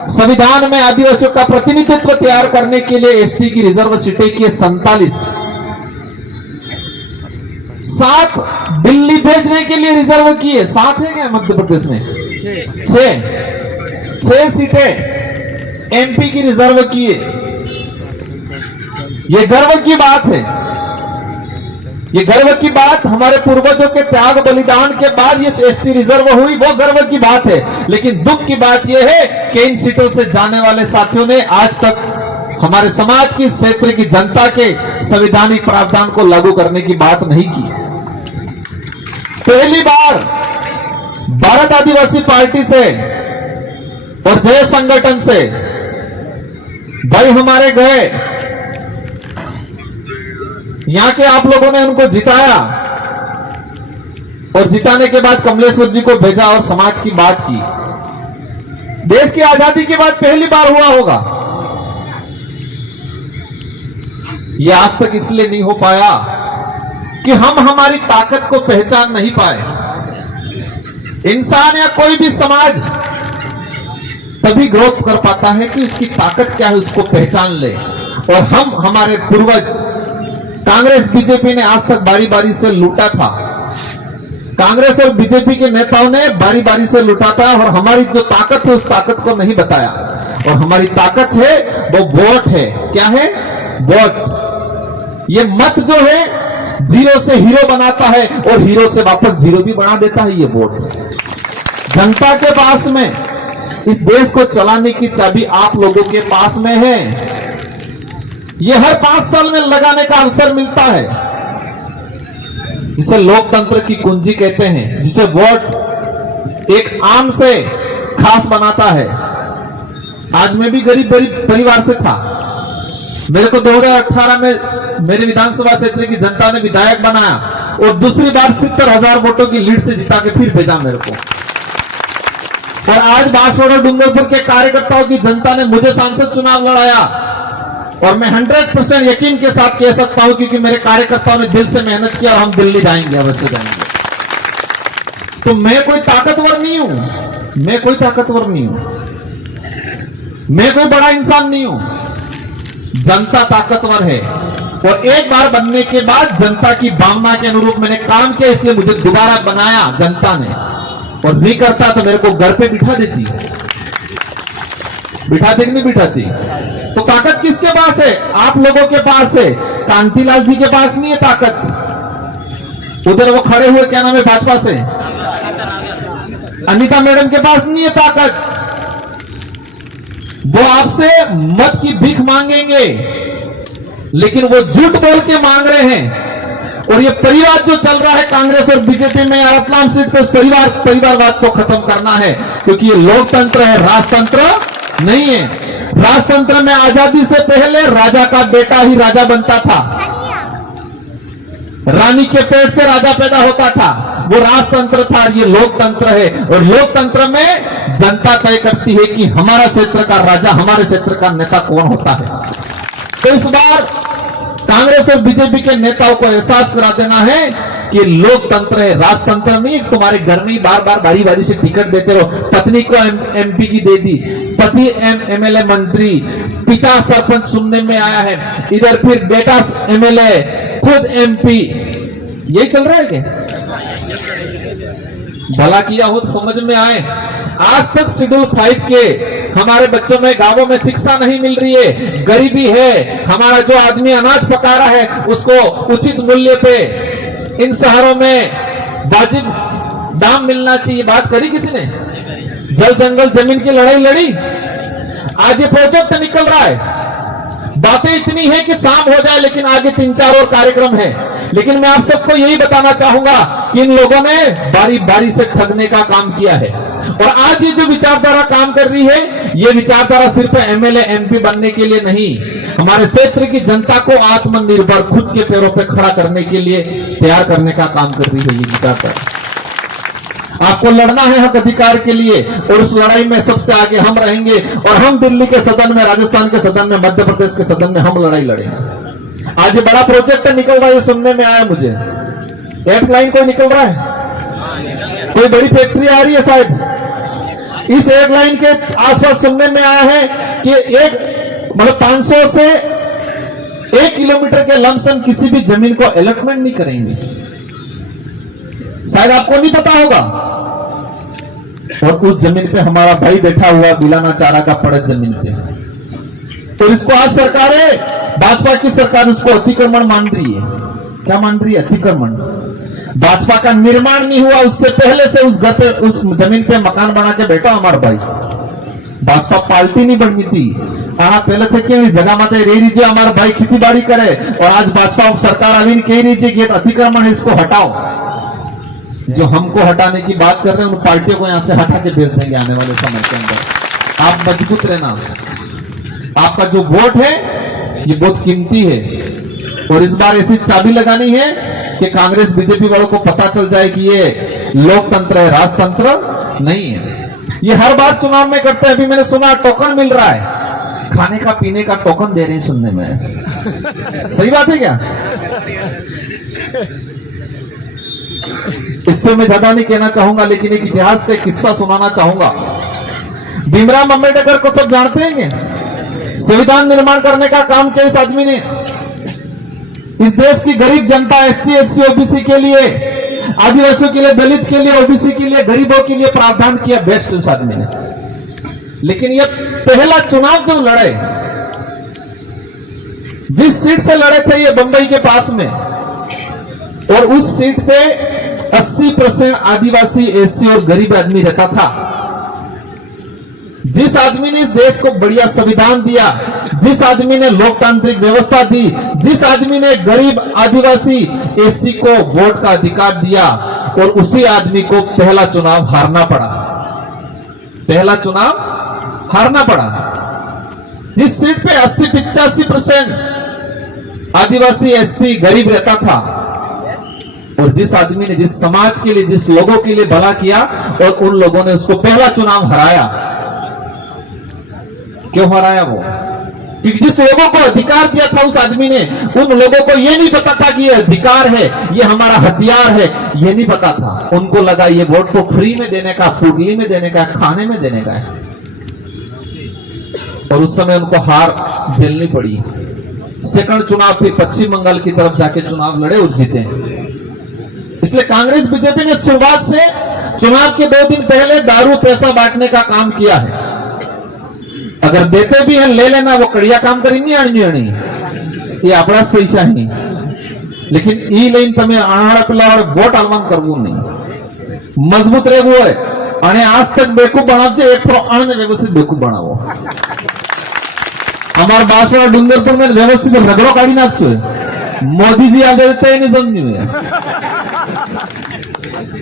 संविधान में आदिवासियों का प्रतिनिधित्व तैयार करने के लिए एसटी की रिजर्व सीटें की 47, 7 दिल्ली भेजने के लिए रिजर्व की है। 7 है क्या मध्य प्रदेश में? 6 सीटें एमपी की रिजर्व की है। ये गर्व की बात है, ये गर्व की बात। हमारे पूर्वजों के त्याग बलिदान के बाद ये एसटी रिजर्व हुई, वो गर्व की बात है। लेकिन दुख की बात यह है कि इन सीटों से जाने वाले साथियों ने आज तक हमारे समाज की, क्षेत्र की जनता के संवैधानिक प्रावधान को लागू करने की बात नहीं की। पहली बार भारत आदिवासी पार्टी से और जय संगठन से भाई हमारे गए, यहां के आप लोगों ने उनको जिताया और जिताने के बाद कमलेश्वर जी को भेजा और समाज की बात की। देश की आजादी के बाद पहली बार हुआ होगा। यह आज तक इसलिए नहीं हो पाया कि हम हमारी ताकत को पहचान नहीं पाए। इंसान या कोई भी समाज तभी ग्रोथ कर पाता है कि उसकी ताकत क्या है उसको पहचान ले। और हम, हमारे पूर्वज कांग्रेस बीजेपी ने आज तक बारी बारी से लूटा था। कांग्रेस और बीजेपी के नेताओं ने बारी बारी से लूटा था और हमारी जो ताकत है उस ताकत को नहीं बताया। और हमारी ताकत है वो वोट है। क्या है? वोट। ये मत जो है जीरो से हीरो बनाता है और हीरो से वापस जीरो भी बना देता है। ये वोट जनता के पास में, इस देश को चलाने की चाबी आप लोगों के पास में है। ये हर 5 साल में लगाने का अवसर मिलता है, जिसे लोकतंत्र की कुंजी कहते हैं, जिसे वोट एक आम से खास बनाता है। आज मैं भी गरीब परिवार से था। मेरे को 2018 में मेरे विधानसभा क्षेत्र की जनता ने विधायक बनाया और दूसरी बार 70,000 वोटों की लीड से जिता के फिर भेजा मेरे को। और आज बांसवाड़ा डूंगरपुर के कार्यकर्ताओं की जनता ने मुझे सांसद चुनाव लड़ाया और मैं 100% यकीन के साथ कह सकता हूं, क्योंकि मेरे कार्यकर्ताओं ने दिल से मेहनत किया और हम दिल्ली जाएंगे, अवश्य जाएंगे। तो मैं कोई ताकतवर नहीं हूं, मैं कोई ताकतवर नहीं हूं, मैं कोई बड़ा इंसान नहीं हूं। जनता ताकतवर है और एक बार बनने के बाद जनता की भावना के अनुरूप मैंने काम किया, इसलिए मुझे दोबारा बनाया जनता ने। और नहीं करता तो मेरे को घर पे बिठा देती, बिठाती कि नहीं बिठाती। तो ताकत किसके पास है? आप लोगों के पास है। कांतिलाल जी के पास नहीं है ताकत। उधर वो खड़े हुए, क्या नाम है भाजपा से, अनीता मैडम के पास नहीं है ताकत। वो आपसे मत की भीख मांगेंगे, लेकिन वो झूठ बोल के मांग रहे हैं। और ये परिवार जो चल रहा है कांग्रेस और बीजेपी में, रतलाम सीट पर परिवारवाद को खत्म करना है, क्योंकि ये लोकतंत्र है, राजतंत्र नहीं है। राजतंत्र में आजादी से पहले राजा का बेटा ही राजा बनता था, रानी के पेट से राजा पैदा होता था। वो राजतंत्र था, ये लोकतंत्र है। और लोकतंत्र में जनता तय करती है कि हमारा क्षेत्र का राजा, हमारे क्षेत्र का नेता कौन होता है। तो इस बार कांग्रेस और बीजेपी के नेताओं को एहसास करा देना है कि लोकतंत्र है, राजतंत्र नहीं। तुम्हारे घर में ही बार बार बारी बारी से टिकट देते रहो। पत्नी को एमपी की दे दी, पति एमएलए मंत्री, पिता सरपंच सुनने में आया है, इधर फिर बेटा एमएलए, खुद एमपी। यही चल रहा है क्या? भला किया हो तो समझ में आए। आज तक शेड्यूल 5 के हमारे बच्चों में, गांवों में शिक्षा नहीं मिल रही है, गरीबी है। हमारा जो आदमी अनाज पका रहा है उसको उचित मूल्य पे इन शहरों में वाजिब दाम मिलना चाहिए। बात करी किसी ने? जल जंगल जमीन की लड़ाई लड़ी। आज ये प्रोजेक्ट निकल रहा है। बातें इतनी है कि शाम हो जाए, लेकिन आगे 3-4 और कार्यक्रम है। लेकिन मैं आप सबको यही बताना चाहूंगा कि इन लोगों ने बारी बारी से ठगने का काम किया है। और आज ये जो विचारधारा काम कर रही है, ये विचारधारा सिर्फ एमएलए एमपी बनने के लिए नहीं, हमारे क्षेत्र की जनता को आत्मनिर्भर, खुद के पैरों पर खड़ा करने के लिए तैयार करने का काम कर रही है ये विचारधारा। आपको लड़ना है हक अधिकार के लिए, और उस लड़ाई में सबसे आगे हम रहेंगे। और हम दिल्ली के सदन में, राजस्थान के सदन में, मध्य प्रदेश के सदन में हम लड़ाई लड़ेंगे। आज ये बड़ा प्रोजेक्ट निकल रहा है, ये सुनने में आया मुझे। पाइपलाइन कोई निकल रहा है, कोई बड़ी फैक्ट्री आ रही है शायद, इस हेडलाइन के आसपास सुनने में आया है कि 500 से 1 किलोमीटर के लमसम किसी भी जमीन को अलॉटमेंट नहीं करेंगे। शायद आपको नहीं पता होगा। और उस जमीन पे हमारा भाई बैठा हुआ बिलाना चारा का पड़त जमीन पे, तो इसको आज सरकार है, भाजपा की सरकार उसको अतिक्रमण मान रही है। क्या मान रही है? अतिक्रमण। भाजपा का निर्माण नहीं हुआ, उससे पहले से उस घर पे, उस जमीन पे मकान बना के बैठा हमारा भाई। भाजपा पार्टी नहीं बननी थी। पहले थे कि जगह माते रे लीजिए, हमारा भाई खेती बाड़ी करे, और आज भाजपा सरकार अभी कह रही थी कि अतिक्रमण है, इसको हटाओ। जो हमको हटाने की बात कर रहे हैं उन पार्टियों को यहां से हटा के भेज देंगे आने वाले समय के अंदर। आप मजबूत रहना। आपका जो वोट है ये बहुत कीमती है, और इस बार ऐसी चाबी लगानी है कि कांग्रेस बीजेपी वालों को पता चल जाए कि ये लोकतंत्र है, राजतंत्र नहीं है। ये हर बार चुनाव में करते हैं। अभी मैंने सुना टोकन मिल रहा है, खाने का पीने का टोकन दे रहे हैं, सुनने में सही बात है क्या? इस पर मैं ज्यादा नहीं कहना चाहूंगा, लेकिन एक इतिहास का किस्सा सुनाना चाहूंगा। भीमराव अम्बेडकर को सब जानते हैं क्या? संविधान निर्माण करने का काम किया इस आदमी ने। इस देश की गरीब जनता, एसटी एससी ओबीसी के लिए, आदिवासियों के लिए, दलित के लिए, ओबीसी के लिए, गरीबों के लिए प्रावधान किया बेस्ट उस आदमी ने। लेकिन यह पहला चुनाव जो लड़े, जिस सीट से लड़े थे ये बंबई के पास में, और उस सीट पे 80% आदिवासी, एससी और गरीब आदमी रहता था। जिस आदमी ने इस देश को बढ़िया संविधान दिया, जिस आदमी ने लोकतांत्रिक व्यवस्था दी, जिस आदमी ने गरीब, आदिवासी, एससी को वोट का अधिकार दिया, और उसी आदमी को पहला चुनाव हारना पड़ा। पहला चुनाव हारना पड़ा। जिस सीट पे 80-85% आदिवासी, एससी, गरीब रहता था, और जिस आदमी ने जिस समाज के लिए, जिस लोगों के लिए भला किया, और उन लोगों ने उसको पहला चुनाव हराया। क्यों हराया वो? क्योंकि जिस लोगों को अधिकार दिया था उस आदमी ने, उन लोगों को यह नहीं पता था कि यह अधिकार है, यह हमारा हथियार है, यह नहीं पता था। उनको लगा ये वोट तो फ्री में देने का, पुडली में देने का, खाने में देने का है, और उस समय उनको हार झेलनी पड़ी। सेकंड चुनाव फिर पश्चिम बंगाल की तरफ जाके चुनाव लड़े और जीते। इसलिए कांग्रेस बीजेपी ने शुरुआत से चुनाव के 2 दिन पहले दारू पैसा बांटने का काम किया है। अगर देते भी हैं ले लेना, वो कड़िया काम करेंगे अणी ये अपना पैसा ही, लेकिन ई लઈને તમે આણાડા પેલા વોટ આલવાન કરવું નહીં, મજબૂત રહેવું હોય, અને આજ તક બેકૂફ બનાવते एक तो અણને વ્યવસ્થિત બેકૂફ બનાવો। અમાર બાસવાડા ડુંગરપુર में व्यवस्थित रगड़ो काढ़ी नाखो। मोदी जी आगे थे नहीं समझू है,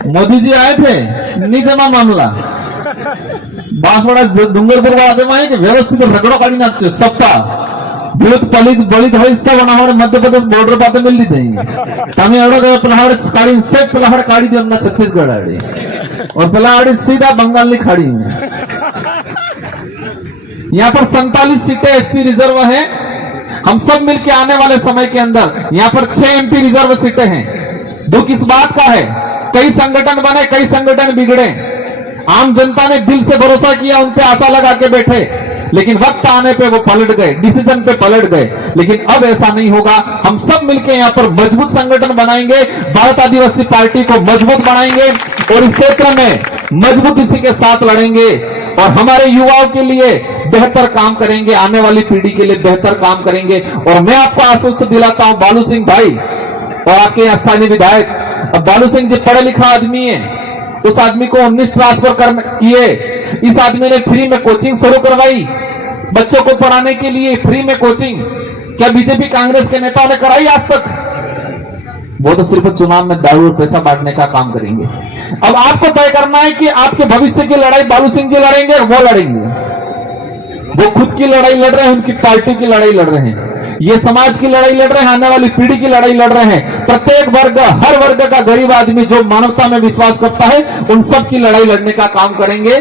मोदी जी आए थे नहीं जमा मामला। बांसवाड़ा डूंगरपुर वाला कि व्यवस्थित रगड़ो काढ़ी नाखो। सप्ताह भूत पलित बलित हो सब मध्य प्रदेश बॉर्डर पाते मिल दी तमें पलाहाड़ काढ़ी स्टेट पलाहाड़ काढ़ी दी छत्तीसगढ़ आड़ी, और पलाहाड़ी सीधा बंगाल की खाड़ी में। यहाँ पर 47 सीटें एसटी रिजर्व हैं। हम सब मिलकर आने वाले समय के अंदर यहाँ पर 6 एमपी रिजर्व सीटें हैं। दुख इस बात का है, कई संगठन बने, कई संगठन बिगड़े, आम जनता ने दिल से भरोसा किया, उन पे आशा लगा के बैठे, लेकिन वक्त आने पे वो पलट गए, डिसीजन पे पलट गए। लेकिन अब ऐसा नहीं होगा। हम सब मिलकर यहाँ पर मजबूत संगठन बनाएंगे, भारत आदिवासी पार्टी को मजबूत बनाएंगे, और इस क्षेत्र में मजबूती इसी के साथ लड़ेंगे, और हमारे युवाओं के लिए बेहतर काम करेंगे, आने वाली पीढ़ी के लिए बेहतर काम करेंगे। और मैं आपको आश्वस्त दिलाता हूं, बालू सिंह भाई और आपके स्थानीय विधायक, अब बालू सिंह जी पढ़े लिखा आदमी है, उस आदमी को 19 ट्रांसफर किए, इस आदमी ने फ्री में कोचिंग शुरू करवाई बच्चों को पढ़ाने के लिए, फ्री में कोचिंग। क्या बीजेपी कांग्रेस के नेताओं ने कराई आज तक? वो तो सिर्फ चुनाव में दारू और पैसा बांटने का काम करेंगे। अब आपको तय करना है कि आपके भविष्य की लड़ाई बालू सिंह जी लड़ेंगे और वो लड़ेंगे। वो खुद की लड़ाई लड़ रहे हैं, उनकी पार्टी की लड़ाई लड़ रहे हैं, ये समाज की लड़ाई लड़ रहे हैं, आने वाली पीढ़ी की लड़ाई लड़ रहे हैं। प्रत्येक वर्ग, हर वर्ग का गरीब आदमी जो मानवता में विश्वास करता है, उन सब की लड़ाई लड़ने का काम करेंगे।